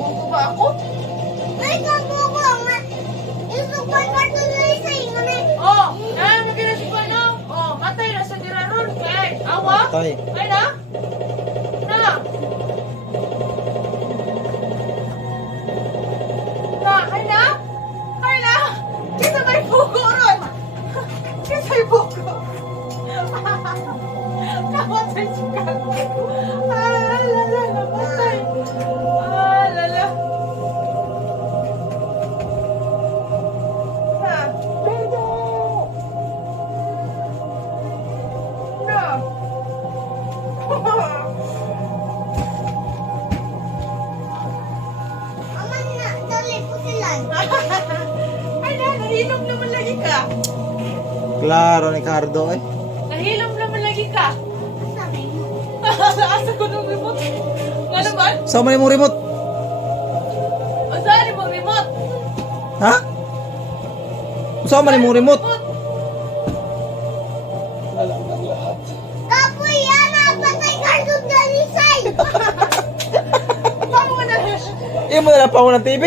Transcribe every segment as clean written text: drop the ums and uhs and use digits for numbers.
Buko ba ako? Ay, kabuko nga. Isupay ka tuloy sa ingani. Oh, dahil mo ginasipan no? Oh, matay na sa diraron. Kay, awa? Patay. Ay na? Na? Na, ay na? Ay na? Kita may buko ron. Kita may buko. Namatay si Kang. Ah, lala, namatay. Ah, lala. Na. Na. Aman na, dali po sila. Ay na, nahilom naman lagi ka. Klaro ni Cardo eh. Nahilom naman lagi ka. Sabi mo. Asa ko nung remote? Nga naman? Sama mo remote. O saan mo remote? Ha? Sama mo remote. Kapoy yan, patay ka doon dalisay. Paano mo na? Iyo mo na lang pa ako ng TV?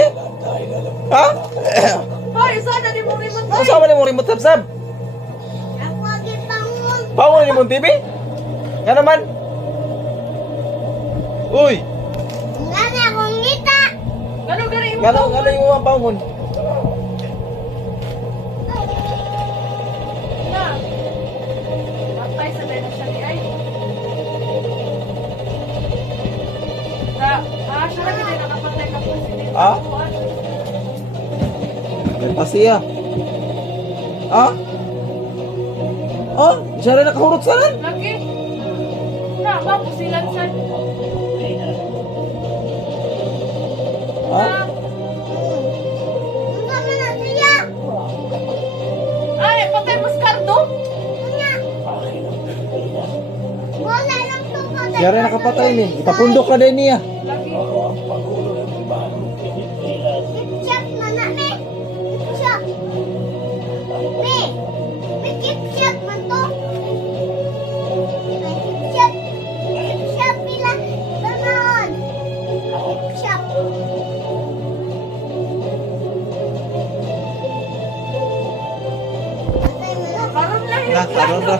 Ha? Hoy, saan na mo remote? Hoy! Sama mo remote sab-sab. Ako agad pangon. Pangon ni mo TV? Nga naman. Uy, Nga na akong ngita. Gano'n gano'n mo? ngano yung mga pangon? Na. Patay sa dahil siya ni Ay. Siya lagi na nakapatay ka po si Ah? Pasiya. Ah? Oh, siya rin nakahurot sa lan. Lagi. Na, mapusilan sa... Ah? Na. Ang kama na siya. Ay, patay mo Scardo? Nga. Wala lang to patay. Siya rin nakapatay ni. Ipapundok ka din niya. Lagi. Ketchup man na, me. Ketchup. Me. May ketchup man to. May ketchup. Ketchup pila. Ganon. Ketchup. Patay mo na. Karon lang Na, karon ra.